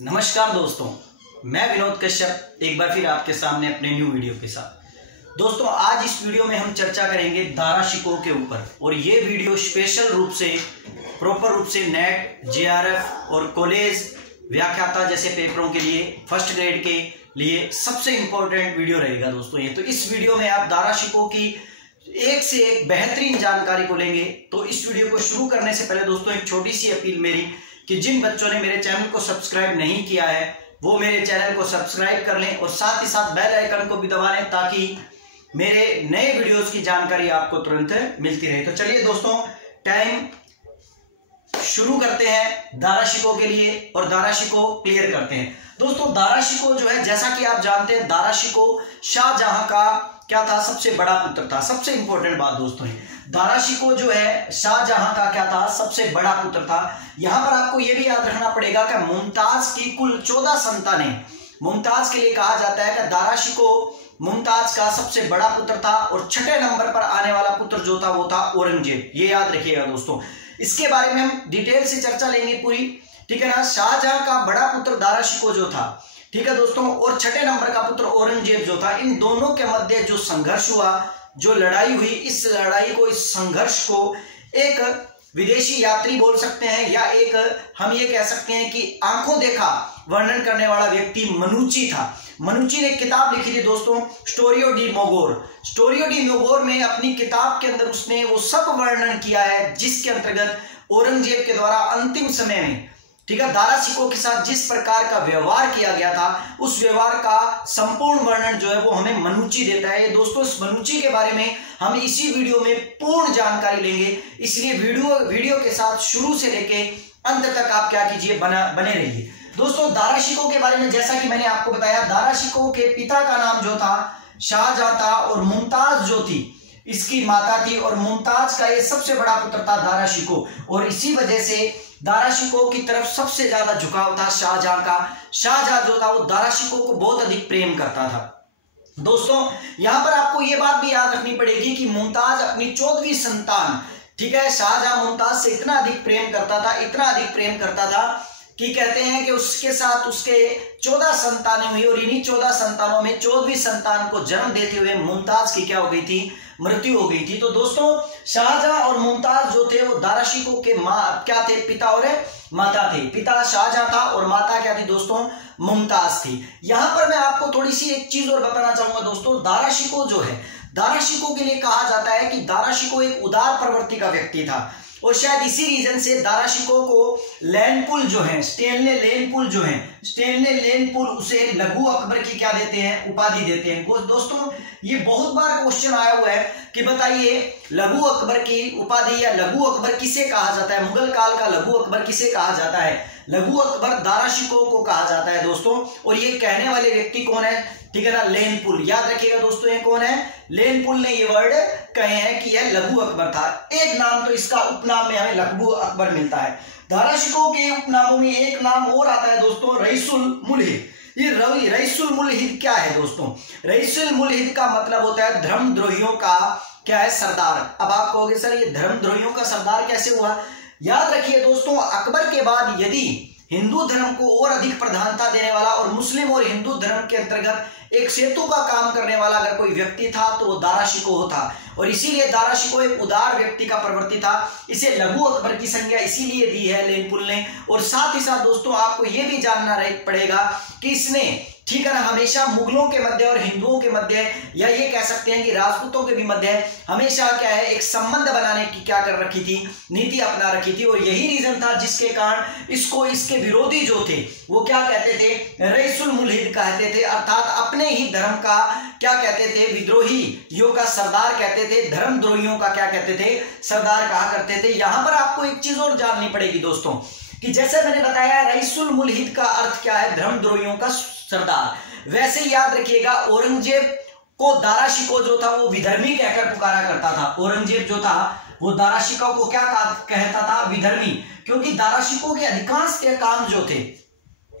नमस्कार दोस्तों, मैं विनोद कश्यप एक बार फिर आपके सामने अपने न्यू वीडियो के साथ। दोस्तों, आज इस वीडियो में हम चर्चा करेंगे दाराशिकों के ऊपर, और ये वीडियो स्पेशल रूप से प्रॉपर रूप से नेट, जेआरएफ और कॉलेज व्याख्याता जैसे पेपरों के लिए, फर्स्ट ग्रेड के लिए सबसे इंपॉर्टेंट वीडियो रहेगा दोस्तों ये। तो इस वीडियो में आप दाराशिकों की एक से एक बेहतरीन जानकारी को लेंगे। तो इस वीडियो को शुरू करने से पहले दोस्तों एक छोटी सी अपील मेरी कि जिन बच्चों ने मेरे चैनल को सब्सक्राइब नहीं किया है वो मेरे चैनल को सब्सक्राइब कर लें और साथ ही साथ बेल आइकन को भी दबा लें ताकि मेरे नए वीडियोस की जानकारी आपको तुरंत मिलती रहे। तो चलिए दोस्तों, टाइम शुरू करते हैं दाराशिकों के लिए और दाराशिकों क्लियर करते हैं। दोस्तों, दाराशिकों जो है, जैसा कि आप जानते हैं, दाराशिकों शाहजहां का क्या था, सबसे बड़ा पुत्र था। सबसे इंपॉर्टेंट बात दोस्तों है, दाराशिकों जो है शाहजहां का क्या था, सबसे बड़ा पुत्र था। यहां पर आपको यह भी याद रखना पड़ेगा कि मुमताज की कुल 14 संतानें, मुमताज के लिए कहा जाता है कि दाराशिकों मुमताज का सबसे बड़ा पुत्र था और छठे नंबर पर आने वाला पुत्र जो था वो था औरंगजेब। ये याद रखिएगा दोस्तों। इसके बारे में हम डिटेल से चर्चा लेंगे पूरी, ठीक है ना। शाहजहां का बड़ा पुत्र दाराशिकों जो था, ठीक है दोस्तों, और छठे नंबर का पुत्र औरंगजेब जो था, इन दोनों के मध्य जो संघर्ष हुआ, जो लड़ाई हुई, इस लड़ाई को, इस संघर्ष को एक विदेशी यात्री बोल सकते हैं या एक हम ये कह सकते हैं कि आंखों देखा वर्णन करने वाला व्यक्ति मनुची था। मनुची ने एक किताब लिखी थी दोस्तों, स्टोरियो डी मोगोर। स्टोरियो डी मोगोर में अपनी किताब के अंदर उसने वो सब वर्णन किया है जिसके अंतर्गत औरंगजेब के द्वारा अंतिम समय में, ठीक है, दाराशिकों के साथ जिस प्रकार का व्यवहार किया गया था, उस व्यवहार का संपूर्ण वर्णन जो है वो हमें मनुची देता है। दोस्तों, इस मनुची के बारे में हम इसी वीडियो में पूर्ण जानकारी लेंगे, इसलिए वीडियो के साथ शुरू से लेके अंत तक आप क्या कीजिए, बने रहिए। दोस्तों, दाराशिकों के बारे में जैसा कि मैंने आपको बताया, दाराशिकों के पिता का नाम जो था शाहजहां था और मुमताज जो थी इसकी माता थी, और मुमताज का ये सबसे बड़ा पुत्र था दाराशिकों, और इसी वजह से दाराशिकों की तरफ सबसे ज्यादा झुकाव था शाहजहां का। शाहजहां जो था वो दाराशिकों को बहुत अधिक प्रेम करता था। दोस्तों, यहां पर आपको ये बात भी याद रखनी पड़ेगी कि मुमताज अपनी 14वीं संतान, ठीक है, शाहजहां मुमताज से इतना अधिक प्रेम करता था, इतना अधिक प्रेम करता था कि कहते हैं कि उसके साथ उसके 14 संतानें हुई, और इन्हीं 14 संतानों में 14वीं संतान को जन्म देते हुए मुमताज की क्या हो गई थी, मृत्यु हो गई थी। तो दोस्तों, शाहजहां और मुमताज जो थे वो दाराशिकों के माँ क्या थे, पिता और माता थे। पिता शाहजहां था और माता क्या थी दोस्तों, मुमताज थी। यहां पर मैं आपको थोड़ी सी एक चीज और बताना चाहूंगा दोस्तों। दाराशिकों जो है, दाराशिकों के लिए कहा जाता है कि दाराशिकों एक उदार प्रवृत्ति का व्यक्ति था, और शायद इसी रीजन से दाराशिकों को लैंडपुल जो है, स्टेनले लैंडपुल जो है, स्टेनले लैंडपुल उसे लघु अकबर की क्या देते हैं, उपाधि देते हैं। दोस्तों, ये बहुत बार क्वेश्चन आया हुआ है कि बताइए लघु अकबर की उपाधि या लघु अकबर किसे कहा जाता है, मुगल काल का लघु अकबर किसे कहा जाता है। लघु अकबर दाराशिकों को कहा जाता है दोस्तों, और ये कहने वाले व्यक्ति कौन है, ठीक है ना, लैंडपुल। याद रखिएगा दोस्तों, ये कौन है, लैंडपुल ने ये वर्ड कहे हैं कि यह लघु अकबर था। एक नाम तो इसका उपनाम में हमें लघु अकबर मिलता है। दाराशिकों के उपनामों में एक नाम और आता है दोस्तों, रईसुल मुल्हिद। ये रईसुल मुल्हिद क्या है दोस्तों, रईसुल मुल्हिद का मतलब होता है धर्मद्रोहियों का क्या है, सरदार। अब आप कहोगे सर ये धर्मद्रोहियों का सरदार कैसे हुआ। याद रखिए दोस्तों, अकबर के बाद यदि हिंदू धर्म को और अधिक प्रधानता देने वाला और मुस्लिम और हिंदू धर्म के अंतर्गत एक सेतु का काम करने वाला अगर कोई व्यक्ति था तो वो दाराशिकों था, और इसीलिए दाराशिकों एक उदार व्यक्ति का प्रवृत्ति था। इसे लघु अकबर की संज्ञा इसीलिए दी है लैंडपुल ने। और साथ ही साथ दोस्तों, आपको यह भी जानना पड़ेगा कि इसने, ठीक है ना, हमेशा मुगलों के मध्य और हिंदुओं के मध्य, या ये कह सकते हैं कि राजपूतों के भी मध्य हमेशा क्या है, एक संबंध बनाने की क्या कर रखी थी, नीति अपना रखी थी। और यही रीजन था जिसके कारण इसको इसके विरोधी जो थे वो क्या कहते थे, रईसुल मुल्हिद कहते थे, अर्थात अपने ही धर्म का क्या कहते थे, विद्रोहियों का सरदार कहते थे, धर्मद्रोहियों का क्या कहते थे, सरदार कहा करते थे। यहां पर आपको एक चीज और जाननी पड़ेगी दोस्तों कि जैसे मैंने बताया रईसुल मुल्हिद का अर्थ क्या है, धर्मद्रोहियों का सरदार। वैसे याद रखिएगा, औरंगजेब को दाराशिकों जो था वो विधर्मी कहकर पुकारा करता था। औरंगजेब जो था वो दाराशिकों को क्या कहता था, विधर्मी, क्योंकि दाराशिकों के अधिकांश के काम जो थे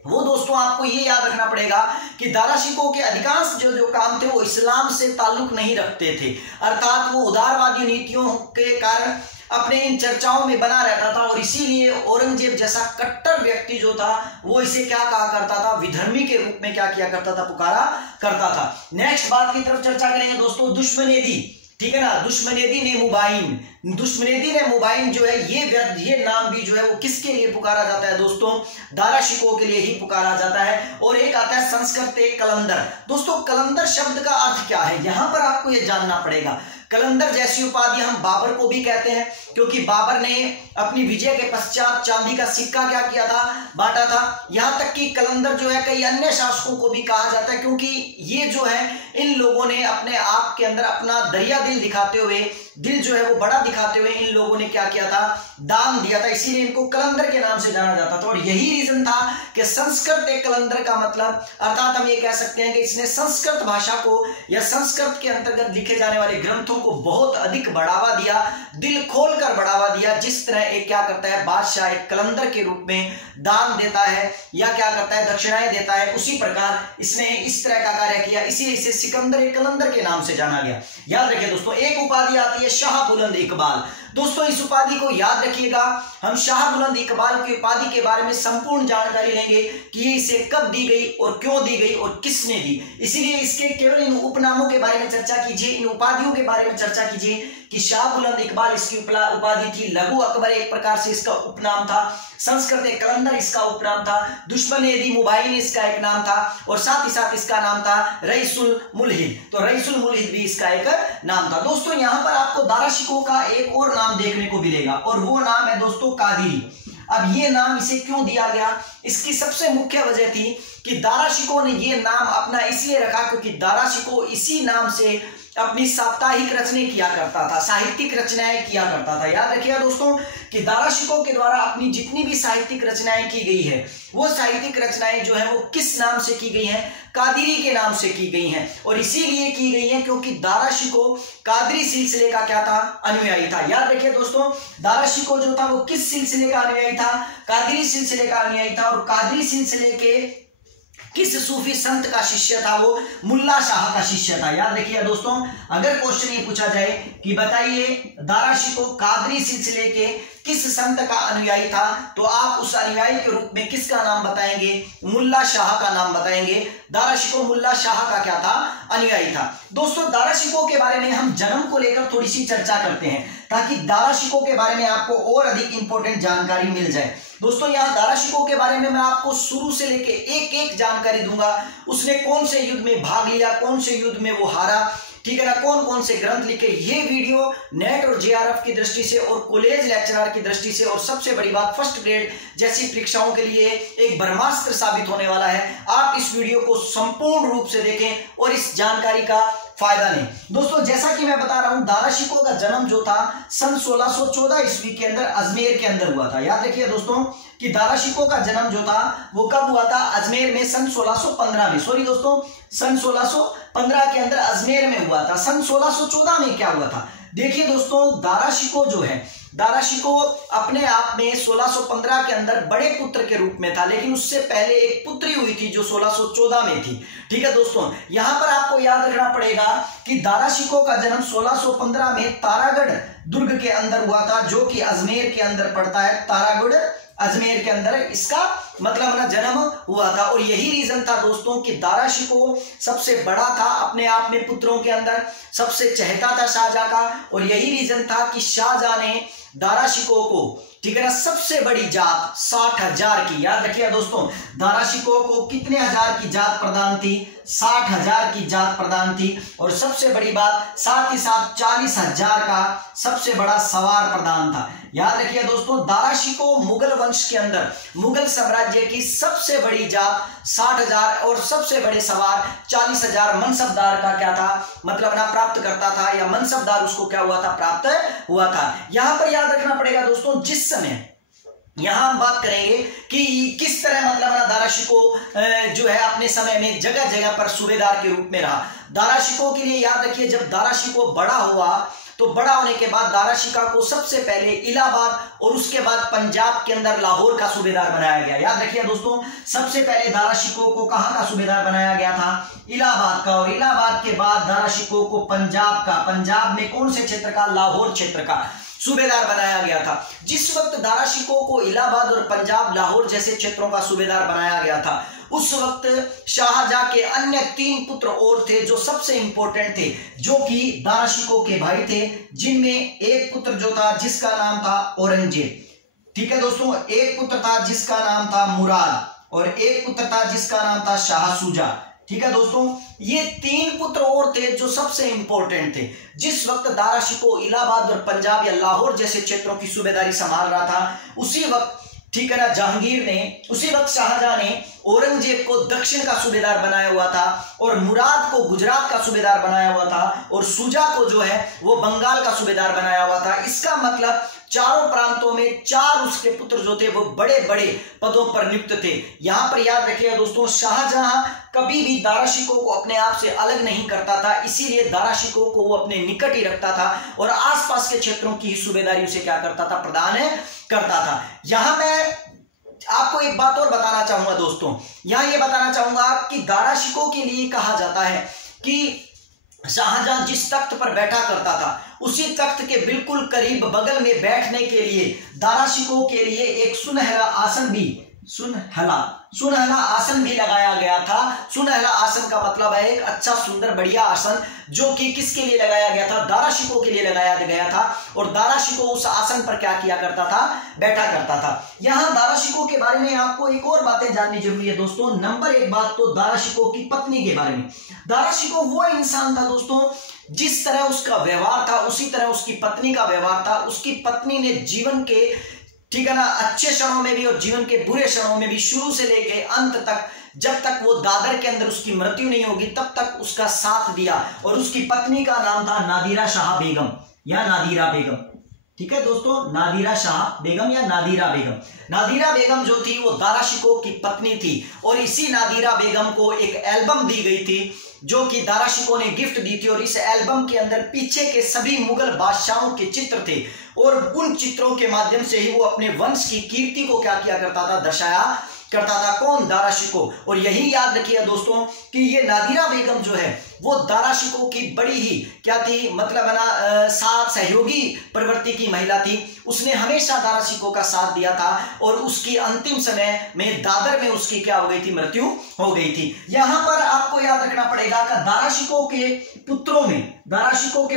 वो दोस्तों आपको ये याद रखना पड़ेगा कि दाराशिकों के अधिकांश जो काम थे वो इस्लाम से ताल्लुक नहीं रखते थे, अर्थात वो उदारवादी नीतियों के कारण अपने इन चर्चाओं में बना रहता था और इसीलिए औरंगजेब जैसा कट्टर व्यक्ति जो था वो इसे क्या कहा करता था, विधर्मी के रूप में क्या किया करता था, पुकारा करता था। नेक्स्ट बात की तरफ चर्चा करेंगे दोस्तों, दुश्मनेदी, ठीक है ना, दुश्मनेदी ने मुबाइन, दुश्मनेदी ने मुबाइन जो है ये नाम भी जो है वो किसके लिए पुकारा जाता है दोस्तों, दारा शिकोह के लिए ही पुकारा जाता है। और एक आता है संस्कृत कलंदर। दोस्तों कलंदर शब्द का अर्थ क्या है, यहां पर आपको ये जानना पड़ेगा। कलंदर जैसी उपाधि हम बाबर को भी कहते हैं, क्योंकि बाबर ने अपनी विजय के पश्चात चांदी का सिक्का क्या किया था, बांटा था। यहां तक कि कलंदर जो है कई अन्य शासकों को भी कहा जाता है, क्योंकि ये जो है इन लोगों ने अपने आप के अंदर अपना दरिया दिल दिखाते हुए, दिल जो है वो बड़ा दिखाते हुए इन लोगों ने क्या किया था, दान दिया था, इसीलिए इनको कलंदर के नाम से जाना जाता था। और यही रीजन था कि संस्कृत कलंदर का मतलब, अर्थात हम ये कह सकते हैं कि इसने संस्कृत भाषा को या संस्कृत के अंतर्गत लिखे जाने वाले ग्रंथों को बहुत अधिक बढ़ावा दिया, दिल खोलकर बढ़ावा दिया। जिस तरह एक क्या करता है बादशाह एक कलंदर के रूप में दान देता है या क्या करता है दक्षिणाएं देता है, उसी प्रकार इसने इस तरह का कार्य किया, इसीलिए इसे सिकंदर कलंदर के नाम से जाना गया। याद रखिए दोस्तों, एक उपाधि आती है शाह बुलंद इकबाल। दोस्तों इस उपाधि को याद रखिएगा, हम शाह बुलंद इकबाल की उपाधि के बारे में संपूर्ण जानकारी लेंगे कि ये इसे कब दी गई और क्यों दी गई और किसने दी। इसीलिए इसके केवल इन उपनामों के बारे में चर्चा कीजिए, इन उपाधियों के बारे में चर्चा कीजिए कि शाह बुलंद इकबाल इसकी उपाधि थी, लघु अकबर एक प्रकार से इसका उपनाम था, संस्कृत कलंदर इसका उपनाम था, दुश्मनेदी मुबाइन इसका एक नाम था, और साथ ही साथ इसका नाम था रईसुल मुल्हिद। तो रईसुल मुल्हिद भी इसका एक नाम था। दोस्तों यहाँ पर आपको दारा शिकोह का एक और नाम देखने को मिलेगा और वो नाम है दोस्तों कादिरी। अब ये नाम इसे क्यों दिया गया, इसकी सबसे मुख्य वजह थी कि दारा शिकोह ने ये नाम अपना इसलिए रखा क्योंकि दारा शिकोह इसी नाम से अपनी साप्ताहिक रचनाएं किया करता था, साहित्यिक रचनाएं किया करता था। याद रखिएगा दोस्तों कि दारा शिकोह के द्वारा अपनी जितनी भी साहित्यिक रचनाएं की गई है, वो साहित्यिक रचनाएं जो है वो किस नाम से की गई हैं, कादिरी के नाम से की गई हैं। और इसीलिए की गई हैं क्योंकि दारा शिकोह कादरी सिलसिले का क्या था, अनुयायी था। याद रखिए दोस्तों, दारा शिकोह जो था वो किस सिलसिले का अनुयायी था, कादरी सिलसिले का अनुयायी था। और कादरी सिलसिले के किस सूफी संत का शिष्य था, वो मुल्ला शाह का शिष्य था। याद रखिए दोस्तों, अगर क्वेश्चन ये पूछा जाए कि बताइए दारा शिकोह कादरी सिलसिले के किस संत का अनुयायी था, तो आप उस अनुयायी के रूप में किसका नाम बताएंगे, मुल्ला शाह का नाम बताएंगे। दारा शिकोह मुल्ला शाह का क्या था, अनुयायी था। दोस्तों दारा शिकोह के बारे में हम जन्म को लेकर थोड़ी सी चर्चा करते हैं ताकि दारा शिकोह के बारे में आपको और अधिक इंपॉर्टेंट जानकारी मिल जाए। दोस्तों यहाँ दारा शिकोह के बारे में मैं आपको शुरू से लेके एक एक जानकारी दूंगा। उसने कौन से युद्ध में भाग लिया, कौन से युद्ध में वो हारा, ठीक है ना, कौन कौन से ग्रंथ लिखे। ये वीडियो नेट और जेआरएफ की दृष्टि से और कॉलेज लेक्चरर की दृष्टि से और सबसे बड़ी बात फर्स्ट ग्रेड जैसी परीक्षाओं के लिए एक ब्रह्मास्त्र साबित होने वाला है। आप इस वीडियो को संपूर्ण रूप से देखें और इस जानकारी का फायदा लें। दोस्तों जैसा कि मैं बता रहा हूं, दारा शिकोह का जन्म जो था सन 1614 ईस्वी के अंदर अजमेर के अंदर हुआ था। याद रखिए दोस्तों कि दारा शिकोह का जन्म जो था वो कब हुआ था, अजमेर में सन 1615 में, सॉरी दोस्तों सन 1615 के अंदर अजमेर में हुआ था। सन 1614 में क्या हुआ था, देखिए दोस्तों दारा शिकोह जो है, दारा शिकोह अपने आप में 1615 के अंदर बड़े पुत्र के रूप में था, लेकिन उससे पहले एक पुत्री हुई थी जो 1614 में थी। ठीक है दोस्तों, यहां पर आपको याद रखना पड़ेगा कि दारा शिकोह का जन्म 1615 में तारागढ़ दुर्ग के अंदर हुआ था, जो कि अजमेर के अंदर पड़ता है। तारागढ़ अजमेर के अंदर इसका मतलब ना जन्म हुआ था। और यही रीजन था दोस्तों कि दारा शिकोह सबसे बड़ा था अपने आप में, पुत्रों के अंदर सबसे चहेता था शाहजहां का। और यही रीजन था कि शाहजहां ने दारा शिकोह को, ठीक है ना, सबसे बड़ी जात 60,000 की, याद रखिए दोस्तों, दारा शिकोह को कितने हजार की जात प्रदान थी, 60,000 की जात प्रदान थी। और सबसे बड़ी बात, साथ ही साथ 40,000 का सबसे बड़ा सवार प्रदान था। याद रखिए दोस्तों, दारा शिकोह मुगल वंश के अंदर, मुगल साम्राज्य की सबसे बड़ी जात 60,000 और सबसे बड़े सवार 40,000 मनसबदार का क्या था, मतलब ना प्राप्त करता था, या मनसबदार उसको क्या हुआ था, प्राप्त हुआ था। यहां पर याद रखना पड़ेगा दोस्तों, जिस समय यहां हम बात करेंगे कि किस तरह मतलब ना दारा शिकोह जो है अपने समय में जगह जगह पर सूबेदार के रूप में रहा। दारा शिकोह के लिए याद रखिए, जब दारा शिकोह बड़ा हुआ तो बड़ा होने के बाद दारा शिकोह को सबसे पहले इलाहाबाद और उसके बाद पंजाब के अंदर लाहौर का सूबेदार बनाया गया। याद रखिए दोस्तों, सबसे पहले दारा शिकोह को कहां का सूबेदार बनाया गया था, इलाहाबाद का। और इलाहाबाद के बाद दारा शिकोह को पंजाब का, पंजाब में कौन से क्षेत्र का, लाहौर क्षेत्र का सूबेदार बनाया गया था। जिस वक्त दारा शिकोह को इलाहाबाद और पंजाब लाहौर जैसे क्षेत्रों का सूबेदार बनाया गया था, उस वक्त शाहजहां के अन्य 3 पुत्र और थे जो सबसे इंपॉर्टेंट थे, जो कि दारा शिकोह के भाई थे, जिनमें एक पुत्र जो था जिसका नाम था औरंगजेब। ठीक है दोस्तों, एक पुत्र था जिसका नाम था मुराद और एक पुत्र था जिसका नाम था शाह शुजा। ठीक है दोस्तों, ये 3 पुत्र और थे जो सबसे इंपॉर्टेंट थे। जिस वक्त दारा शिकोह इलाहाबाद और पंजाब या लाहौर जैसे क्षेत्रों की सूबेदारी संभाल रहा था, उसी वक्त ठीक है ना, उसी वक्त शाहजहां ने औरंगजेब को दक्षिण का सूबेदार बनाया हुआ था और मुराद को गुजरात का सूबेदार बनाया हुआ था और शुजा को जो है वो बंगाल का सूबेदार बनाया हुआ था। इसका मतलब चारों प्रांतों में 4 उसके पुत्र जो थे वो बड़े बड़े पदों पर नियुक्त थे। यहां पर याद रखिएगा दोस्तों, शाहजहां कभी भी दारा शिकोह को अपने आप से अलग नहीं करता था, इसीलिए दारा शिकोह को वो अपने निकट ही रखता था और आसपास के क्षेत्रों की सूबेदारी उसे क्या करता था, प्रदान करता था। यहां मैं आपको एक बात और बताना चाहूंगा दोस्तों, यहां ये बताना चाहूंगा कि दारा शिकोह के लिए कहा जाता है कि शाहजहां जिस तख्त पर बैठा करता था, उसी तख्त के बिल्कुल करीब बगल में बैठने के लिए दारा शिकोह के लिए एक सुनहरा आसन भी लगाया गया था। सुनहरा आसन का मतलब है एक अच्छा सुंदर बढ़िया आसन, जो कि किसके लिए लगाया गया था, दारा शिकोह के लिए लगाया गया था। और दारा शिकोह उस आसन पर क्या किया करता था, बैठा करता था। यहां दारा शिकोह के बारे में आपको एक और बातें जाननी जरूरी है दोस्तों। नंबर 1 बात तो दारा शिकोह की पत्नी के बारे में। दारा शिकोह वो इंसान था दोस्तों, जिस तरह उसका व्यवहार था उसी तरह उसकी पत्नी का व्यवहार था। उसकी पत्नी ने जीवन के, ठीक है ना, अच्छे क्षणों में भी और जीवन के बुरे क्षणों में भी, शुरू से लेके अंत तक, जब तक वो दादर के अंदर उसकी मृत्यु नहीं होगी तब तक उसका साथ दिया। और उसकी पत्नी का नाम था नादिरा शाह बेगम या नादिरा बेगम। ठीक है दोस्तों, नादिरा शाह बेगम या नादिरा बेगम। नादिरा बेगम जो थी वो दारा शिकोह की पत्नी थी और इसी नादिरा बेगम को एक एल्बम दी गई थी जो कि दारा शिकोह ने गिफ्ट दी थी। और इस एल्बम के अंदर पीछे के सभी मुगल बादशाहों के चित्र थे और उन चित्रों के माध्यम से ही वो अपने वंश की कीर्ति को क्या किया करता था, दर्शाया करता था। कौन, दारा शिकोह। और यही याद रखिए दोस्तों कि ये नादिरा बेगम जो है वो दारा शिकोह की बड़ी ही क्या थी, मतलब है ना, साथ सहयोगी प्रवृत्ति की महिला थी। उसने हमेशा दारा शिकोह का साथ दिया था और उसकी अंतिम समय में दादर में उसकी क्या हो गई थी, मृत्यु हो गई थी। यहां पर आपको याद रखना पड़ेगा कि दारा शिकोह के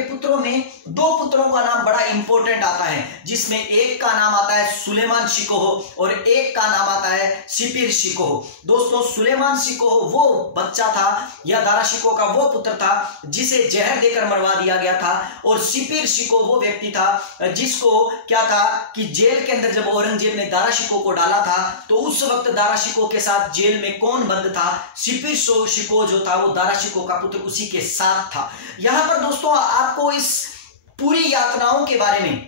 पुत्रों में 2 पुत्रों का नाम बड़ा इंपॉर्टेंट आता है, जिसमें एक का नाम आता है सुलेमान शिकोह और एक का नाम आता है शिपीर शिकोह। दोस्तों, सुलेमान शिकोह वो बच्चा था या दारा शिकोह का वो पुत्र था जिसे जहर देकर मरवा दिया गया था और शिपीर शिकोह वो व्यक्ति था जिसको क्या था कि जेल के अंदर जब औरंगजेब ने दारा शिकोह को डाला था तो उस वक्त दारा शिकोह के साथ जेल में कौन बंद था, शिपीर शिकोह जो था वो दारा शिकोह का पुत्र उसी के साथ था। यहां पर दोस्तों आपको इस पूरी यातनाओं के बारे में,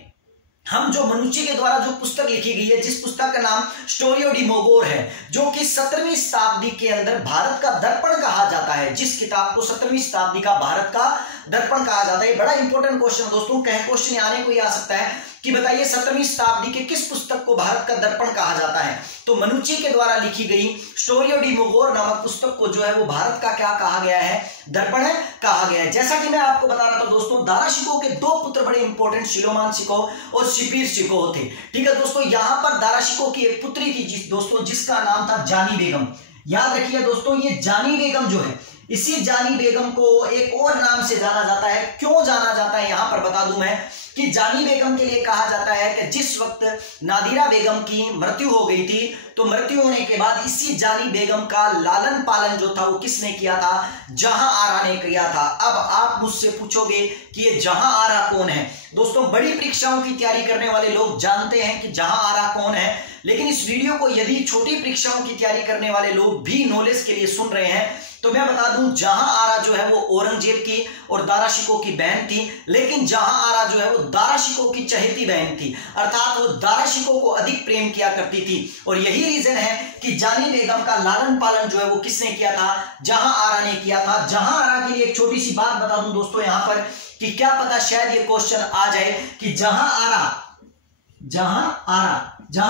हम जो मनुष्य के द्वारा जो पुस्तक लिखी गई है, जिस पुस्तक का नाम स्टोरियो डी मोगोर है, जो कि 17वीं शताब्दी के अंदर भारत का दर्पण कहा जाता है, जिस किताब को 17वीं शताब्दी का भारत का दर्पण कहा जाता है। बड़ा इंपॉर्टेंट क्वेश्चन दोस्तों, कहीं क्वेश्चन आने को ही आ सकता है कि बताइए 17वीं शताब्दी के किस पुस्तक को भारत का दर्पण कहा जाता है। तो मनुष्य के द्वारा लिखी गई स्टोरियो डी मोगोर नामक पुस्तक को जो है वो भारत का क्या कहा गया है, दर्पण कहा गया है। जैसा कि मैं आपको बता रहा था दोस्तों, दारा शिकोह के 2 पुत्र बड़े इंपॉर्टेंट सुलेमान शिकोह और शिपीर शिकोह थे। ठीक है दोस्तों, यहां पर दारा शिकोह की एक पुत्री थी दोस्तों जिसका नाम था जानी बेगम। याद रखिए दोस्तों, ये जानी बेगम जो है, इसी जानी बेगम को एक और नाम से जाना जाता है। क्यों जाना जाता है यहां पर बता दूं मैं कि जानी बेगम के लिए कहा जाता है कि जिस वक्त नादिरा बेगम की मृत्यु हो गई थी तो मृत्यु होने के बाद इसी जानी बेगम का लालन पालन जो था वो किसने किया था, जहां आरा ने किया था। अब आप मुझसे पूछोगे कि ये जहां आरा कौन है। दोस्तों, बड़ी परीक्षाओं की तैयारी करने वाले लोग जानते हैं कि जहां आरा कौन है, लेकिन इस वीडियो को यदि छोटी परीक्षाओं की तैयारी करने वाले लोग भी नॉलेज के लिए सुन रहे हैं तो मैं बता दूं, जहां आरा जो है वो औरंगजेब की और दारा शिकोह की बहन थी, लेकिन जहां आरा जो है वो दारा शिकोह की चहेती बहन थी, अर्थात वो दारा शिकोह को अधिक प्रेम किया करती थी। और यही रीजन है कि जानी बेगम का लालन पालन जो है वो किसने किया था, जहां आरा ने किया था। जहां आरा के लिए एक छोटी सी बात बता दूं दोस्तों यहां पर कि क्या पता शायद ये क्वेश्चन आ जाए कि जहां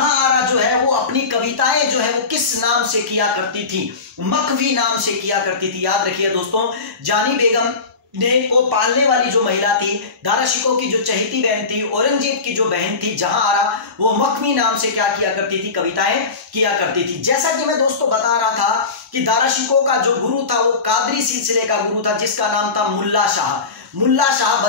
आरा जो है वो अपनी कविताएं जो है वो किस नाम से किया करती थी, मखवी नाम से किया करती थी। याद रखिए दोस्तों, जानी बेगम ने को पालने वाली जो महिला थी, दारा शिकोह की जो चहेती बहन थी, औरंगजेब की जो बहन थी जहांआरा, वो मखमी नाम से क्या किया करती थी, कविताएं किया करती थी। जैसा कि मैं दोस्तों बता रहा था कि दारा शिकोह का जो गुरु था वो कादरी सिलसिले का गुरु था, जिसका नाम था मुल्ला शाह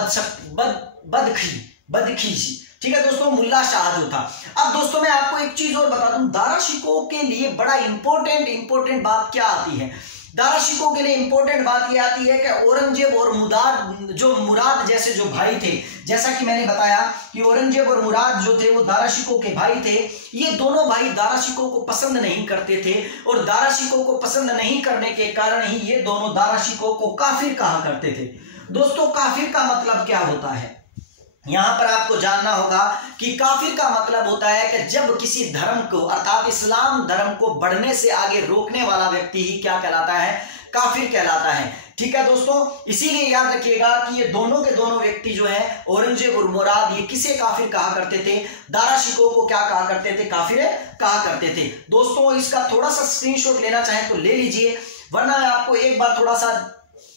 बदखी जी। ठीक है दोस्तों, मुल्ला शाह जो था। अब दोस्तों मैं आपको एक चीज और बता दूं, दारा शिकोह के लिए बड़ा इंपॉर्टेंट बात क्या आती है। दारा शिकोह के लिए इंपॉर्टेंट बात यह आती है कि औरंगजेब और मुराद जैसे जो भाई थे, जैसा कि मैंने बताया कि औरंगजेब और मुराद जो थे वो दारा शिकोह के भाई थे। ये दोनों भाई दारा शिकोह को पसंद नहीं करते थे, और दारा शिकोह को पसंद नहीं करने के कारण ही ये दोनों दारा शिकोह को काफिर कहा करते थे। दोस्तों काफिर का मतलब क्या होता है, यहां पर आपको जानना होगा कि काफिर का मतलब होता है कि जब किसी धर्म को अर्थात इस्लाम धर्म को बढ़ने से आगे रोकने वाला व्यक्ति ही क्या कहलाता है, काफिर कहलाता है। ठीक है दोस्तों, इसीलिए याद रखिएगा कि ये दोनों के दोनों व्यक्ति जो है औरंगजेब और मुराद, ये किसे काफिर कहा करते थे, दारा शिकोह को क्या कहा करते थे, काफिर कहा करते थे। दोस्तों इसका थोड़ा सा स्क्रीनशॉट लेना चाहें तो ले लीजिए, वरना मैं आपको एक बार थोड़ा सा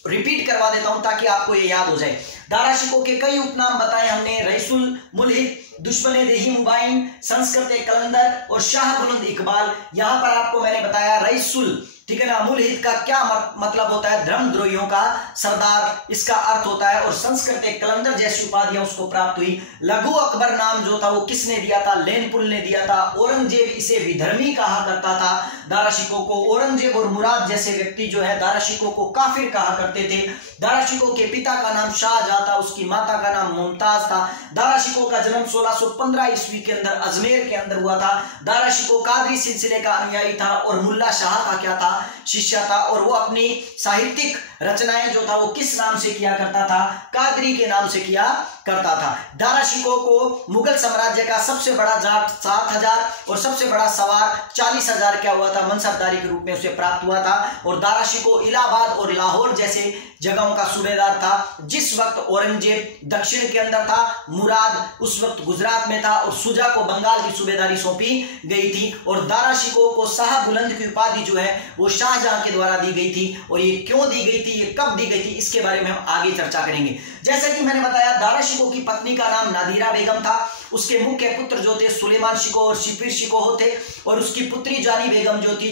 रिपीट करवा देता हूं ताकि आपको ये याद हो जाए। दारा शिकोह के कई उपनाम बताए हमने, रईसुल मुल्हिद, दुश्मने देही मुबाइन, संस्कृत कलंदर और शाह बुलंद इकबाल। यहां पर आपको मैंने बताया रईसुल, ठीक है ना, मुल्हिद का क्या मतलब होता है, धर्मद्रोहियों का सरदार इसका अर्थ होता है, और संस्कृत कलंदर जैसी उपाधियां उसको प्राप्त हुई। लघु अकबर नाम जो था वो किसने दिया था, लेनपुल ने दिया था। औरंगजेब इसे विधर्मी कहा करता था दारा शिकोह को। औरंगजेब और मुराद जैसे व्यक्ति जो है दारा शिकोह को काफिर कहा करते थे। दारा शिकोह के पिता का नाम शाहजहां था, उसकी माता का नाम मुमताज था। दारा शिकोह का जन्म 1615 ईस्वी के अंदर अजमेर के अंदर हुआ था। दारा शिकोह कादरी सिलसिले का अनुयायी था और मुल्ला शाह का क्या था, शिष्य था, और वो अपनी साहित्यिक रचनाएं जो था वो किस नाम से किया करता था, कादरी के नाम से किया करता था। दारा शिकोह को मुगल साम्राज्य का सबसे बड़ा जाट 7000 और सबसे बड़ा सवार 40,000 क्या हुआ था, मनसबदारी के रूप में उसे प्राप्त हुआ था। और दारा शिकोह इलाहाबाद और लाहौर जैसे जगहों का सूबेदार था। जिस वक्त औरंगजेब दक्षिण के अंदर था, मुराद उस वक्त गुजरात में था, और शुजा को बंगाल की सूबेदारी सौंपी गई थी। और दारा शिकोह को शाह बुलंद की उपाधि जो है वो शाहजहां के द्वारा दी गई थी। और ये क्यों दी गई थी, ये कब दी गई थी, इसके बारे में हम आगे चर्चा करेंगे। जैसा कि मैंने बताया दारा शिकोह की पत्नी का नाम नादिरा बेगम था। उसके मुख्य पुत्र जो थे सुलेमान शिकोह और शिफिर शिकोह थे, और उसकी पुत्री जानी बेगम जो थी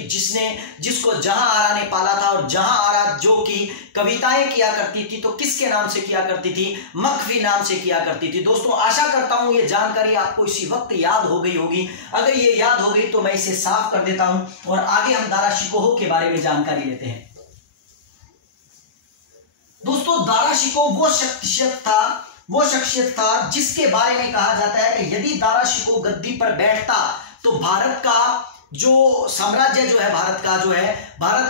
जिसको जहांआरा ने पाला था। और जहांआरा जो कि कविताएं किया करती थी तो किसके नाम से किया करती थी, मखवी नाम से किया करती थी। दोस्तों आशा करता हूं ये जानकारी आपको इसी वक्त याद हो गई होगी। अगर ये याद हो गई तो मैं इसे साफ कर देता हूं और आगे हम दारा शिकोह के बारे में जानकारी लेते हैं। दोस्तों दारा शिकोह वो शख्सियत था जिसके बारे में कहा जाता है कि यदि दारा शिकोह गद्दी पर बैठता तो भारत का जो साम्राज्य जो है, भारत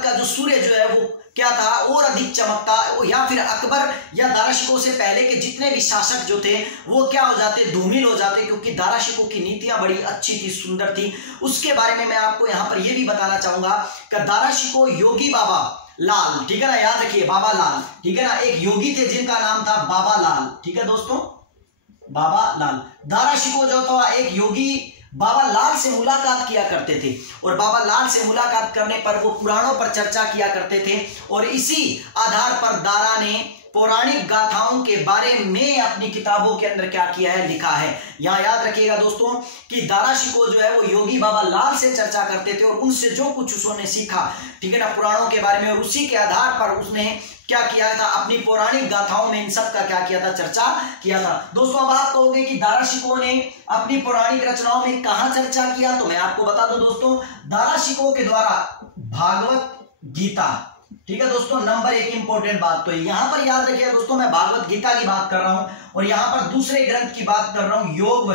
का जो सूर्य जो है वो क्या था, और अधिक चमकता, या फिर अकबर या दारा शिकोह से पहले के जितने भी शासक जो थे वो क्या हो जाते, धूमिल हो जाते, क्योंकि दारा शिकोह की नीतियां बड़ी अच्छी थी, सुंदर थी। उसके बारे में मैं आपको यहां पर यह भी बताना चाहूंगा कि दारा शिकोह योगी बाबा लाल, ठीक है ना, याद रखिए बाबा लाल, ठीक है ना, एक योगी थे जिनका नाम था बाबा लाल। ठीक है दोस्तों, बाबा लाल। दारा शिकोह जो था एक योगी बाबा लाल से मुलाकात किया करते थे, और बाबा लाल से मुलाकात करने पर वो पुराणों पर चर्चा किया करते थे, और इसी आधार पर दारा ने पौराणिक गाथाओं के बारे में अपनी किताबों के अंदर क्या किया है, लिखा है। यहां याद रखिएगा दोस्तों कि दारा शिकोह जो है वो योगी बाबा लाल से चर्चा करते थे, और उनसे जो कुछ उसने सीखा, ठीक है ना, पुराणों के बारे में, और उसी के आधार पर उसने क्या किया था, अपनी पौराणिक गाथाओं में इन सब का क्या किया था, चर्चा किया था। दोस्तों अब आप कहोगे कि दारा शिकोह ने अपनी पौराणिक रचनाओं में कहां चर्चा किया, तो मैं आपको बता दूं दोस्तों, दारा शिकोह के द्वारा भागवत गीता, ठीक है दोस्तों, नंबर 1 इंपॉर्टेंट बात तो यहां पर याद रखिए दोस्तों, मैं भागवत गीता की बात कर रहा हूं, और यहां पर दूसरे ग्रंथ की बात कर रहा हूं, योग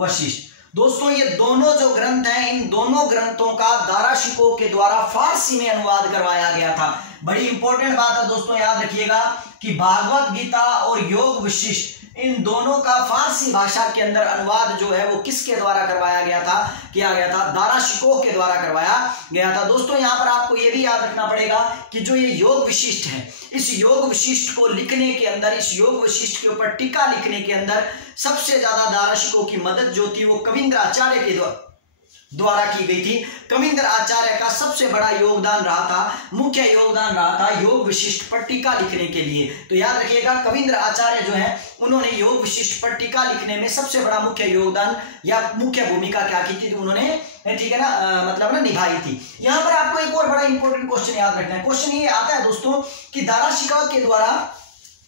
वशिष्ठ। दोस्तों ये दोनों जो ग्रंथ हैं, इन दोनों ग्रंथों का दारा शिकोह के द्वारा फारसी में अनुवाद करवाया गया था। बड़ी इंपॉर्टेंट बात है दोस्तों, याद रखिएगा कि भागवत गीता और योग वशिष्ठ, इन दोनों का फारसी भाषा के अंदर अनुवाद जो है वो किसके द्वारा किया गया था, दारा शिकोह के द्वारा करवाया गया था। दोस्तों यहाँ पर आपको ये भी याद रखना पड़ेगा कि जो ये योग वशिष्ठ है, इस योग वशिष्ठ को लिखने के अंदर, इस योग वशिष्ठ के ऊपर टीका लिखने के अंदर सबसे ज्यादा दारा शिकोह की मदद जो थी वो कविंद्राचार्य के द्वारा द्वारा की गई थी। कविंद्र आचार्य का सबसे बड़ा योगदान रहा था, मुख्य योगदान रहा था योग विशिष्ट पट्टिका लिखने के लिए। तो याद रखिएगा कविंद्र आचार्य जो है उन्होंने योग विशिष्ट पट्टिका लिखने में सबसे बड़ा मुख्य योगदान या मुख्य भूमिका क्या की थी, उन्होंने, ठीक है ना, मतलब ना निभाई थी। यहाँ पर आपको एक और बड़ा इंपॉर्टेंट क्वेश्चन याद रखना है। क्वेश्चन ये आता है दोस्तों कि दारा शिकोह के द्वारा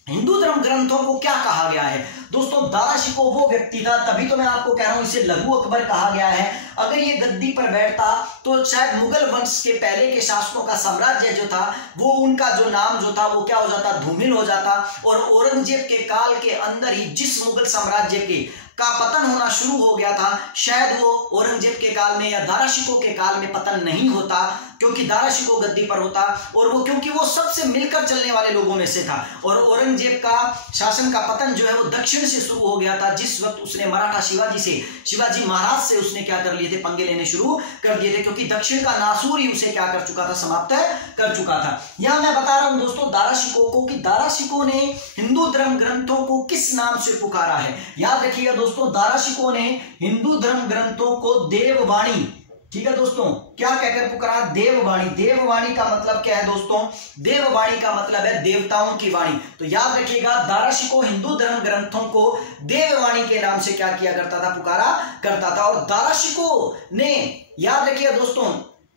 हिंदू धर्म ग्रंथों को क्या कहा गया है। दोस्तों दारा शिकोह वो व्यक्ति था, तभी तो मैं आपको कह रहा हूं इसे लघु अकबर कहा गया है। अगर ये गद्दी पर बैठता तो शायद मुगल वंश के पहले के शासकों का साम्राज्य जो था वो, उनका जो नाम जो था वो क्या हो जाता, धूमिल हो जाता। और औरंगजेब के काल के अंदर ही जिस मुगल साम्राज्य के का पतन होना शुरू हो गया था, शायद वो औरंगजेब के काल में या दारा शिकोह के काल में पतन नहीं होता, क्योंकि दारा शिकोह गद्दी पर होता। और वो क्योंकि वो सबसे मिलकर चलने वाले लोगों में से था। और औरंगजेब का शासन का पतन जो है वो दक्षिण से शुरू हो गया था, जिस वक्त उसने मराठा शिवाजी महाराज से उसने क्या कर लिए थे, पंगे लेने शुरू कर दिए थे, क्योंकि दक्षिण का नासूर ही उसे क्या कर चुका था, समाप्त कर चुका था। यहां मैं बता रहा हूं दोस्तों दारा शिकोह को कि दारा शिकोह ने हिंदू धर्म ग्रंथों को किस नाम से पुकारा है। याद रखिएगा दोस्तों दारा शिकोह ने हिंदू धर्म ग्रंथों को देववाणी, ठीक है दोस्तों, क्या कहकर पुकारा, देववाणी। देववाणी का मतलब क्या है दोस्तों, देववाणी का मतलब है देवताओं की वाणी। तो याद रखिएगा दारा शिकोह हिंदू धर्म ग्रंथों को देववाणी के नाम से क्या किया करता था, पुकारा करता था। और दारा शिकोह ने, याद रखिएगा दोस्तों,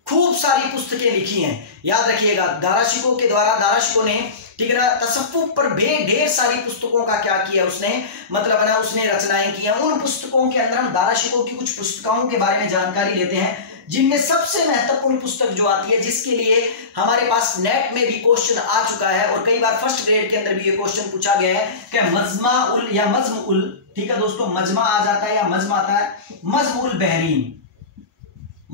खूब सारी पुस्तकें लिखी हैं। याद रखिएगा दारा शिकोह के द्वारा दारा शिकोह ने, ठीक है ना, तसव्वुफ पर ढेर सारी पुस्तकों का क्या किया उसने, मतलब ना उसने रचनाएं की हैं। उन पुस्तकों के अंदर हम दारा शिकोह की कुछ पुस्तकों के बारे में जानकारी लेते हैं, जिनमें सबसे महत्वपूर्ण पुस्तक जो आती है, जिसके लिए हमारे पास नेट में भी क्वेश्चन आ चुका है और कई बार फर्स्ट ग्रेड के अंदर भी ये क्वेश्चन पूछा गया है कि मजमा उल या मज्म उल, ठीक है दोस्तों, मजमा आ जाता है या मज्म आता है, मज्म उल बहरीन,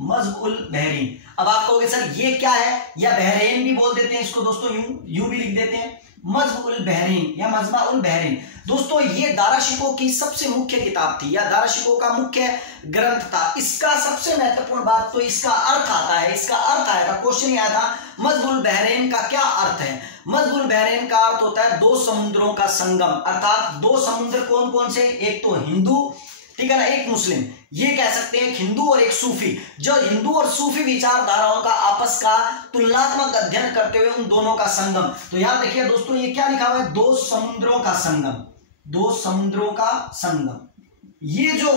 मज्म उल बहरीन। अब आप कहोगे सर ये क्या है, या बहरीन भी बोल देते हैं इसको दोस्तों, यूं भी लिख देते हैं, मज्म उल बहरीन या मजमा उल बहरीन। दोस्तों ये दारा शिकोह की सबसे मुख्य किताब थी या दारा शिकोह का मुख्य ग्रंथ था। इसका सबसे महत्वपूर्ण बात तो इसका अर्थ आता है, इसका अर्थ आया था, क्वेश्चन ही आया था मज्म उल बहरीन का क्या अर्थ है। मज्म उल बहरीन का अर्थ होता है दो समुद्रों का संगम, अर्थात दो समुद्र कौन कौन से, एक तो हिंदू, ठीक है ना, एक मुस्लिम, ये कह सकते हैं हिंदू और एक सूफी, जो हिंदू और सूफी विचारधाराओं का आपस का तुलनात्मक अध्ययन करते हुए उन दोनों का संगम। तो याद रखिए दोस्तों ये क्या लिखा हुआ है, दो समुद्रों का संगम, दो समुद्रों का संगम। ये जो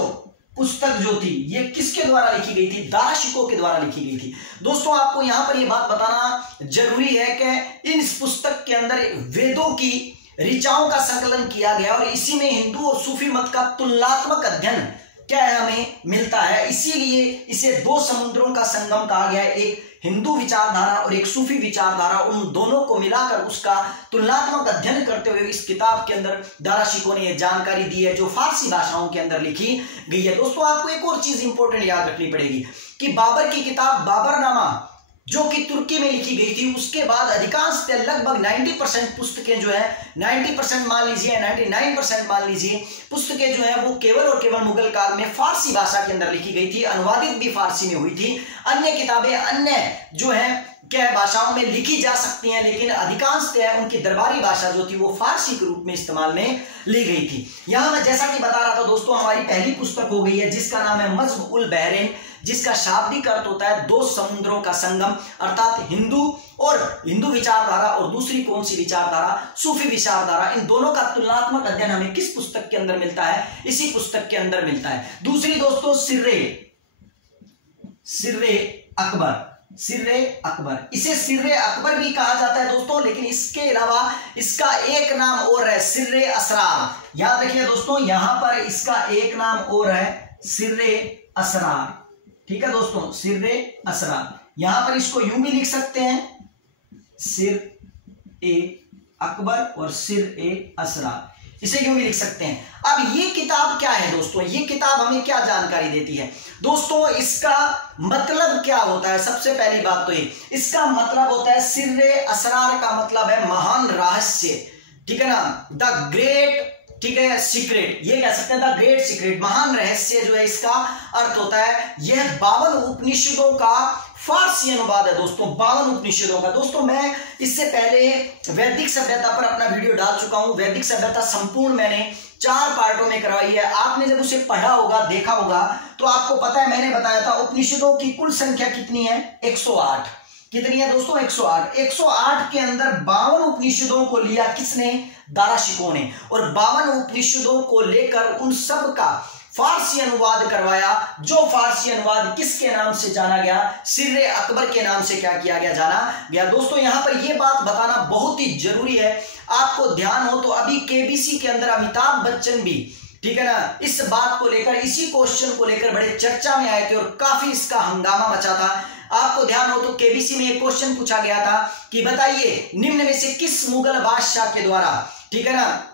पुस्तक जो थी ये किसके द्वारा लिखी गई थी, दारा शिकोह के द्वारा लिखी गई थी। दोस्तों आपको यहां पर यह बात बताना जरूरी है कि इस पुस्तक के अंदर वेदों की ऋचाओं का संकलन किया गया और इसी में हिंदू और सूफी मत का तुलनात्मक अध्ययन क्या है हमें मिलता है, इसीलिए इसे दो समुद्रों का संगम कहा गया है। एक हिंदू विचारधारा और एक सूफी विचारधारा, उन दोनों को मिलाकर उसका तुलनात्मक अध्ययन करते हुए इस किताब के अंदर दारा शिकोह ने जानकारी दी है, जो फारसी भाषाओं के अंदर लिखी गई है। दोस्तों आपको एक और चीज इंपॉर्टेंट याद रखनी पड़ेगी कि बाबर की किताब बाबरनामा जो कि तुर्की में लिखी गई थी, उसके बाद अधिकांश लगभग 90% पुस्तकें जो है, 90% मान लीजिए, 99% मान लीजिए, पुस्तकें जो है वो केवल और केवल मुगल काल में फारसी भाषा के अंदर लिखी गई थी, अनुवादित भी फारसी में हुई थी। अन्य किताबें अन्य जो है क्या भाषाओं में लिखी जा सकती हैं, लेकिन अधिकांश उनकी दरबारी भाषा जो थी वो फारसी के रूप में इस्तेमाल में ली गई थी। यहां मैं जैसा कि बता रहा था दोस्तों, हमारी पहली पुस्तक हो गई है जिसका नाम है मज्म उल बहरीन, जिसका शाब्दिक अर्थ होता है दो समुद्रों का संगम, अर्थात हिंदू विचारधारा और दूसरी कौन सी विचारधारा, सूफी विचारधारा, इन दोनों का तुलनात्मक अध्ययन हमें किस पुस्तक के अंदर मिलता है, इसी पुस्तक के अंदर मिलता है। दूसरी दोस्तों सिर्रे अकबर, इसे सिर्रे अकबर भी कहा जाता है दोस्तों, लेकिन इसके अलावा इसका एक नाम और है सिर्रे असरार। याद रखिए दोस्तों यहां पर इसका एक नाम और है सिर्रे असरार, ठीक है दोस्तों, सिर्रे असरार। यहां पर इसको यूं भी लिख सकते हैं, सिर ए अकबर और सिर ए असरार, इसे यूं भी लिख सकते हैं। अब ये किताब क्या है दोस्तों, ये किताब हमें क्या जानकारी देती है दोस्तों, इसका मतलब क्या होता है। सबसे पहली बात तो ये इसका मतलब होता है सिर्रे असरार का मतलब है महान रहस्य, ठीक है ना, द ग्रेट, ठीक है, सीक्रेट, ये कह सकते हैं द ग्रेट सीक्रेट, महान रहस्य जो है इसका अर्थ होता है। यह 52 उपनिषदों का फारसी अनुवाद है दोस्तों 52 उपनिषदों का। दोस्तों मैं इससे पहले वैदिक सभ्यता पर अपना वीडियो डाल चुका हूं। वैदिक सभ्यता संपूर्ण मैंने 4 पार्टों में करवाई है। आपने जब उसे पढ़ा होगा, देखा होगा, तो आपको पता है मैंने बताया था उपनिषदों की कुल संख्या कितनी है, 108। कितनी है दोस्तों, 108। 108 के अंदर 52 उपनिषदों को लिया किसने, दाराशिकों ने, और 52 उपनिषदों को लेकर उन सब का फारसी अनुवाद करवाया, जो फारसी अनुवाद किसके नाम से जाना गया, सिर्रे अकबर के नाम से क्या किया गया, जाना गया। दोस्तों यहां पर यह बात बताना बहुत ही जरूरी है, आपको ध्यान हो तो अभी केबीसी के अंदर अमिताभ बच्चन भी, ठीक है ना, इस बात को लेकर, इसी क्वेश्चन को लेकर बड़े चर्चा में आए थे और काफी इसका हंगामा मचा था। आपको ध्यान हो तो केबीसी में एक क्वेश्चन पूछा गया था कि बताइए निम्न में से किस मुगल बादशाह के द्वारा, ठीक है ना,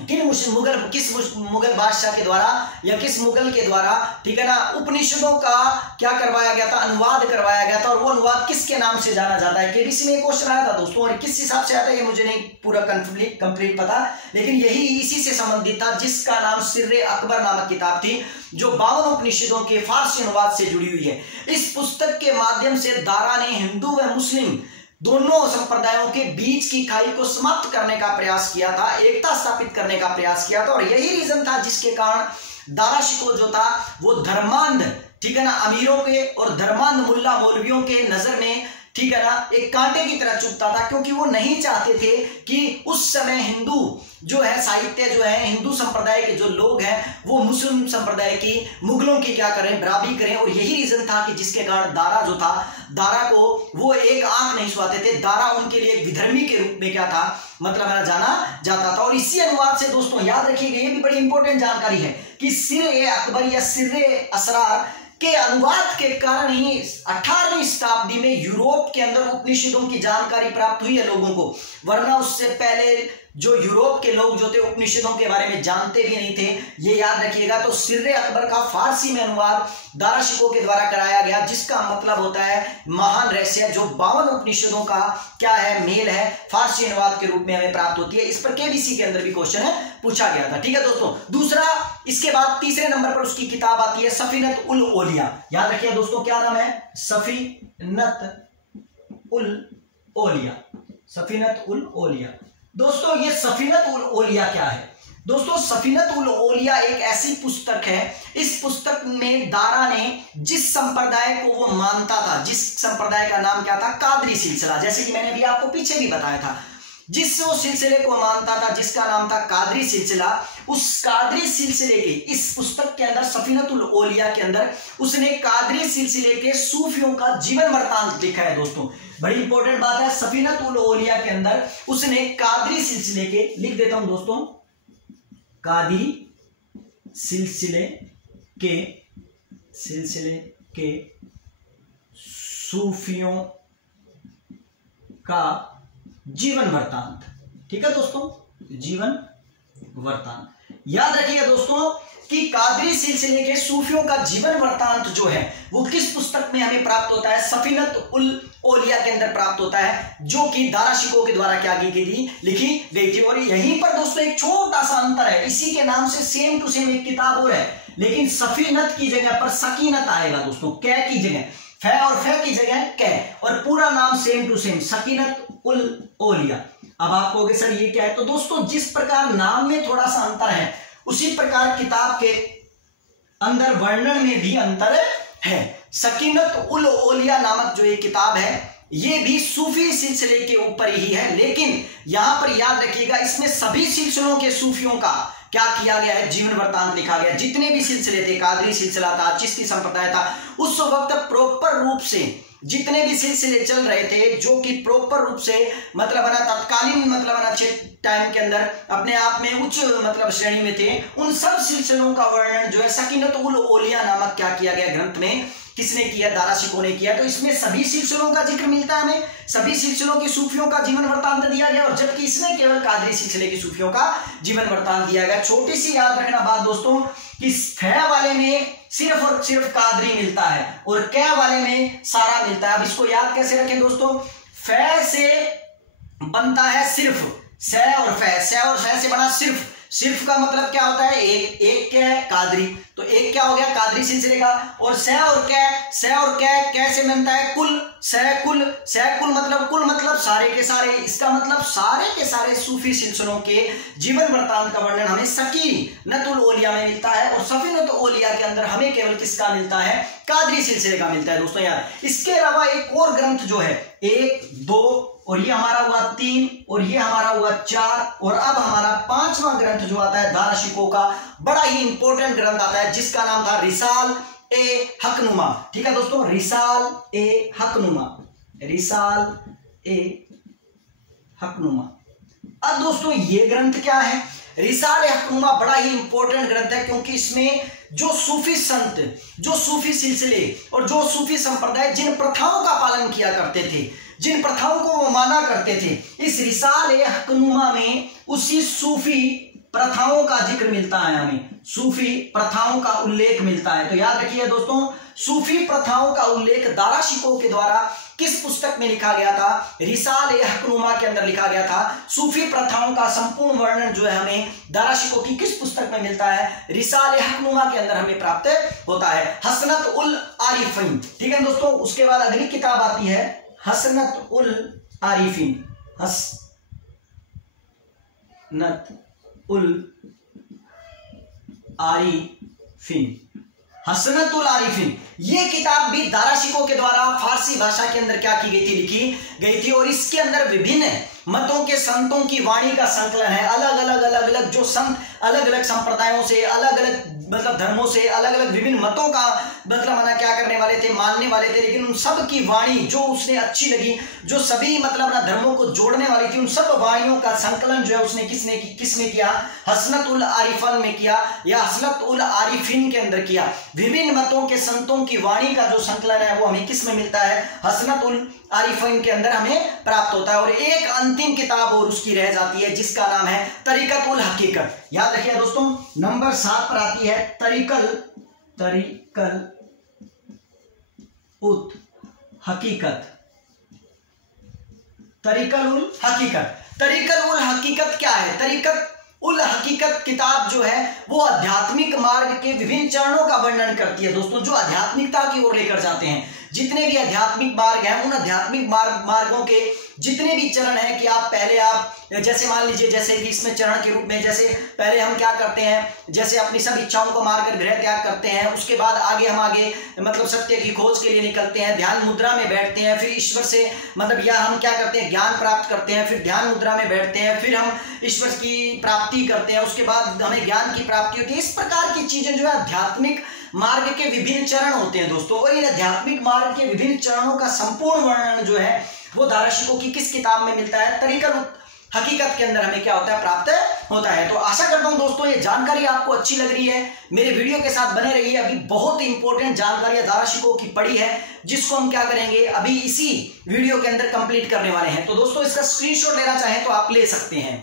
किस मुगल बादशाह के द्वारा या किस मुगल के द्वारा, ठीक है ना, उपनिषदों का क्या करवाया गया था, अनुवाद करवाया गया था, और वो अनुवाद किसके नाम से जाना जाता है। केबीसी में एक क्वेश्चन आया था दोस्तों, और किस हिसाब से आता है ये मुझे नहीं पूरा कंप्लीट पता, लेकिन यही इसी से संबंधित था, जिसका नाम सिर्रे अकबर नामक किताब थी, जो 52 उपनिषदों के फारसी अनुवाद से जुड़ी हुई है। इस पुस्तक के माध्यम से दारा ने हिंदू व मुस्लिम दोनों संप्रदायों के बीच की खाई को समाप्त करने का प्रयास किया था, एकता स्थापित करने का प्रयास किया था, और यही रीजन था जिसके कारण दाराशिको जो था वो धर्मांध, ठीक है ना, अमीरों के और धर्मांध मुल्ला मौलवियों के नजर में, ठीक है ना, एक कांटे की तरह चुभता था, क्योंकि वो नहीं चाहते थे कि उस समय हिंदू जो है साहित्य जो है, हिंदू संप्रदाय के जो लोग हैं वो मुस्लिम संप्रदाय की, मुगलों की क्या करें, बराबरी करें। और यही रीजन था कि जिसके कारण दारा जो था, दारा को वो एक आंख नहीं सुहाते थे, दारा उनके लिए एक विधर्मी के रूप में क्या था, मतलब जाना जाता था। और इसी अनुवाद से दोस्तों याद रखिएगा, ये भी बड़ी इंपॉर्टेंट जानकारी है कि सिर्रे अकबर या सिर्रे असरार के अनुवाद के कारण ही 18वीं शताब्दी में यूरोप के अंदर उपनिषदों की जानकारी प्राप्त हुई है लोगों को, वरना उससे पहले जो यूरोप के लोग जो थे उपनिषदों के बारे में जानते भी नहीं थे, ये याद रखिएगा। तो सिर्रे अकबर का फारसी में अनुवाद दाराशिकों के द्वारा कराया गया, जिसका मतलब होता है महान रहस्य, जो 52 उपनिषदों का क्या है, मेल है, फारसी अनुवाद के रूप में हमें प्राप्त होती है। इस पर केबीसी के अंदर भी क्वेश्चन है, पूछा गया था, ठीक है दोस्तों। दूसरा, इसके बाद तीसरे नंबर पर उसकी किताब आती है सफीनत उल ओलिया। याद रखिए दोस्तों, क्या नाम है, सफीनत उल ओलिया, सफीनत उल ओलिया। दोस्तों ये सफीनत उल ओलिया क्या है, दोस्तों सफीनत उल ओलिया एक ऐसी पुस्तक है, इस पुस्तक में दारा ने जिस संप्रदाय को वो मानता था, जिस संप्रदाय का नाम क्या था, कादरी सिलसिला, जैसे कि मैंने अभी आपको पीछे भी बताया था, जिस वो सिलसिले को मानता था जिसका नाम था कादरी सिलसिला, उस कादरी सिलसिले के इस पुस्तक के अंदर सफीनत उल ओलिया के अंदर उसने कादरी सिलसिले के सूफियों का जीवन वृत्तांत लिखा है। दोस्तों बड़ी इंपॉर्टेंट बात है, सफीनत उल ओलिया के अंदर उसने कादरी सिलसिले के, लिख देता हूं दोस्तों, कादरी सिलसिले के सूफियों का जीवन वृत्तांत, ठीक है दोस्तों, जीवन वृत्तांत। याद रखिएगा दोस्तों कि कादरी सिलसिले के सूफियों का जीवन वृत्तांत जो है वो किस पुस्तक में हमें प्राप्त होता है, सफीनत उल ओलिया के अंदर प्राप्त होता है, जो कि दाराशिकों के द्वारा क्या की गई थी, लिखी गई थी। और यहीं पर दोस्तों एक छोटा सा अंतर है, इसी के नाम से सेम टू सेम एक किताब और है, लेकिन सफीनत की जगह पर सकीनत आएगा दोस्तों, कै की जगह फै और फै की जगह कै, और पूरा नाम सेम टू सेम सकीनत उल ओलिया। अब आप कहोगे सर ये क्या है, तो दोस्तों जिस प्रकार नाम में थोड़ा सा अंतर है, उसी प्रकार किताब के अंदर वर्णन में भी अंतर है। सकीनत उल ओलिया नामक जो ये किताब है, ये भी सूफी सिलसिले के ऊपर ही है, लेकिन यहां पर याद रखिएगा इसमें सभी सिलसिलों के सूफियों का क्या किया गया है, जीवन वृत्तांत लिखा गया। जितने भी सिलसिले थे, कादरी सिलसिला था, चिश्ती संप्रदाय था, उस वक्त प्रॉपर रूप से जितने भी सिलसिले चल रहे थे, जो कि प्रॉपर रूप से मतलब है ना तत्कालीन मतलब है ना अच्छे टाइम के अंदर अपने आप में उच्च मतलब श्रेणी में थे, उन सब सिलसिलों का वर्णन जो है सकीनत उल ओलिया नामक क्या किया गया ग्रंथ में, किसने किया, दाराशिकों ने किया। तो इसमें सभी सिलसिलों का जिक्र मिलता है हमें, सभी सिलसिलों के सूफियों का जीवन वृत्तांत दिया गया, और जबकि इसमें केवल कादरी सिलसिले के सूफियों का जीवन वृत्तांत दिया गया। छोटी सी याद रखना बात दोस्तों कि फै वाले में सिर्फ और सिर्फ कादरी मिलता है और कै वाले में सारा मिलता है। अब इसको याद कैसे रखें दोस्तों, फै से बनता है सिर्फ, सै और फै, सै और फै से बना सिर्फ, सिर्फ का मतलब क्या होता है, एक क्या है, कादरी, तो एक क्या हो गया, कादरी सिलसिले का। और सह और क्या कैसे बनता है, कुल, सह कुल मतलब सारे के सारे, इसका मतलब सारे के सारे सूफी सिलसिलों के जीवन वृत्तांत का वर्णन हमें सकीनतुल औलिया में मिलता है, और सफीनतुल औलिया के अंदर हमें केवल किसका मिलता है, कादरी सिलसिले का मिलता है दोस्तों यार। इसके अलावा एक और ग्रंथ जो है 1 2 और ये हमारा हुआ 3 और ये हमारा हुआ 4, और अब हमारा 5वां ग्रंथ जो आता है दारा शिकोह का, बड़ा ही इंपॉर्टेंट ग्रंथ आता है जिसका नाम था रिसाल ए हकनुमा। ठीक है दोस्तों, रिसाल ए हकनुमा, रिसाल ए हकनुमा। अब दोस्तों ये ग्रंथ क्या है, रिसाल ए हकनुमा बड़ा ही इंपॉर्टेंट ग्रंथ है, क्योंकि इसमें जो सूफी संत, जो सूफी सिलसिले और जो सूफी संप्रदाय जिन प्रथाओं का पालन किया करते थे, जिन प्रथाओं को वो माना करते थे, इस रिसाल ए हकनुमा में उसी सूफी प्रथाओं का जिक्र मिलता है, हमें सूफी प्रथाओं का उल्लेख मिलता है। तो याद रखिए दोस्तों, सूफी प्रथाओं का उल्लेख दारा शिकोह के द्वारा किस पुस्तक में लिखा गया था, रिसाल ए हकनुमा के अंदर लिखा गया था। सूफी प्रथाओं का संपूर्ण वर्णन जो है हमें दारा शिकोह की किस पुस्तक में मिलता है, रिसाल ए हकनुमा के अंदर हमें प्राप्त होता है, हसनत उल आरिफीन। ठीक है दोस्तों, उसके बाद अगली किताब आती है हसनत उल आरिफीन, हसनत उल आरिफीन, हसनतुल आरिफीन। ये किताब भी दारा शिकोह के द्वारा फारसी भाषा के अंदर क्या की गई थी, लिखी गई थी, और इसके अंदर विभिन्न मतों के संतों की वाणी का संकलन है। अलग अलग जो संत अलग अलग संप्रदायों से, अलग अलग मतलब धर्मों से, अलग अलग विभिन्न मतों का मतलब माना क्या करने वाले थे, मानने वाले थे, लेकिन उन सब की वाणी जो उसने अच्छी लगी, जो सभी मतलब ना धर्मों को जोड़ने वाली थी, उन सब वाणियों का संकलन जो है उसने किसने किया, हसनतुल आरिफीन में किया, या हसनतुल आरिफीन के अंदर किया। विभिन्न मतों के संतों की वाणी का जो संकलन है वो हमें किस में मिलता है, हसनतुल आरिफीन के अंदर हमें प्राप्त होता है। और एक अंतिम किताब और उसकी रह जाती है जिसका नाम है तरीकत उल हकीकत। याद रखिए दोस्तों, नंबर 7 पर आती है तरीकल उत हकीकत, तरीकल उल हकीकत। तरीकल उल हकीकत क्या है, तरीकत उल हकीकत किताब जो है वो आध्यात्मिक मार्ग के विभिन्न चरणों का वर्णन करती है दोस्तों, जो आध्यात्मिकता की ओर लेकर जाते हैं। जितने भी आध्यात्मिक मार्ग हैं, उन आध्यात्मिक मार्गों के जितने भी चरण हैं, कि आप पहले आप जैसे मान लीजिए, जैसे कि इसमें चरण के रूप में, जैसे पहले हम क्या करते हैं, जैसे अपनी सब इच्छाओं को मारकर गृह त्याग करते हैं, उसके बाद हम आगे मतलब सत्य की खोज के लिए निकलते हैं, ध्यान मुद्रा में बैठते हैं, फिर ईश्वर से मतलब या हम क्या करते हैं, ज्ञान प्राप्त करते हैं, फिर ध्यान मुद्रा में बैठते हैं, फिर हम ईश्वर की प्राप्ति करते हैं, उसके बाद हमें ज्ञान की प्राप्ति होती है। इस प्रकार की चीजें जो है आध्यात्मिक मार्ग के विभिन्न चरण होते हैं दोस्तों, और इन आध्यात्मिक मार्ग के विभिन्न चरणों का संपूर्ण वर्णन जो है वो दारा शिकोह की किस किताब में मिलता है, तरीकल हकीकत के अंदर हमें क्या होता है, प्राप्त होता है। तो आशा करता हूं दोस्तों ये जानकारी आपको अच्छी लग रही है, मेरे वीडियो के साथ बने रहिए। अभी बहुत इंपॉर्टेंट जानकारी दारा शिकोह की पड़ी है, जिसको हम क्या करेंगे अभी इसी वीडियो के अंदर कंप्लीट करने वाले हैं। तो दोस्तों इसका स्क्रीनशॉट लेना चाहें तो आप ले सकते हैं।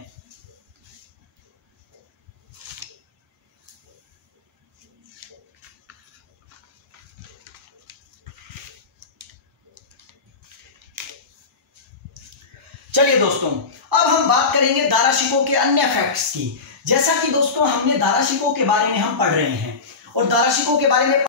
चलिए दोस्तों, अब हम बात करेंगे दारा शिकोह के अन्य फैक्ट्स की। जैसा कि दोस्तों हमने दारा शिकोह के बारे में हम पढ़ रहे हैं, और दारा शिकोह के बारे में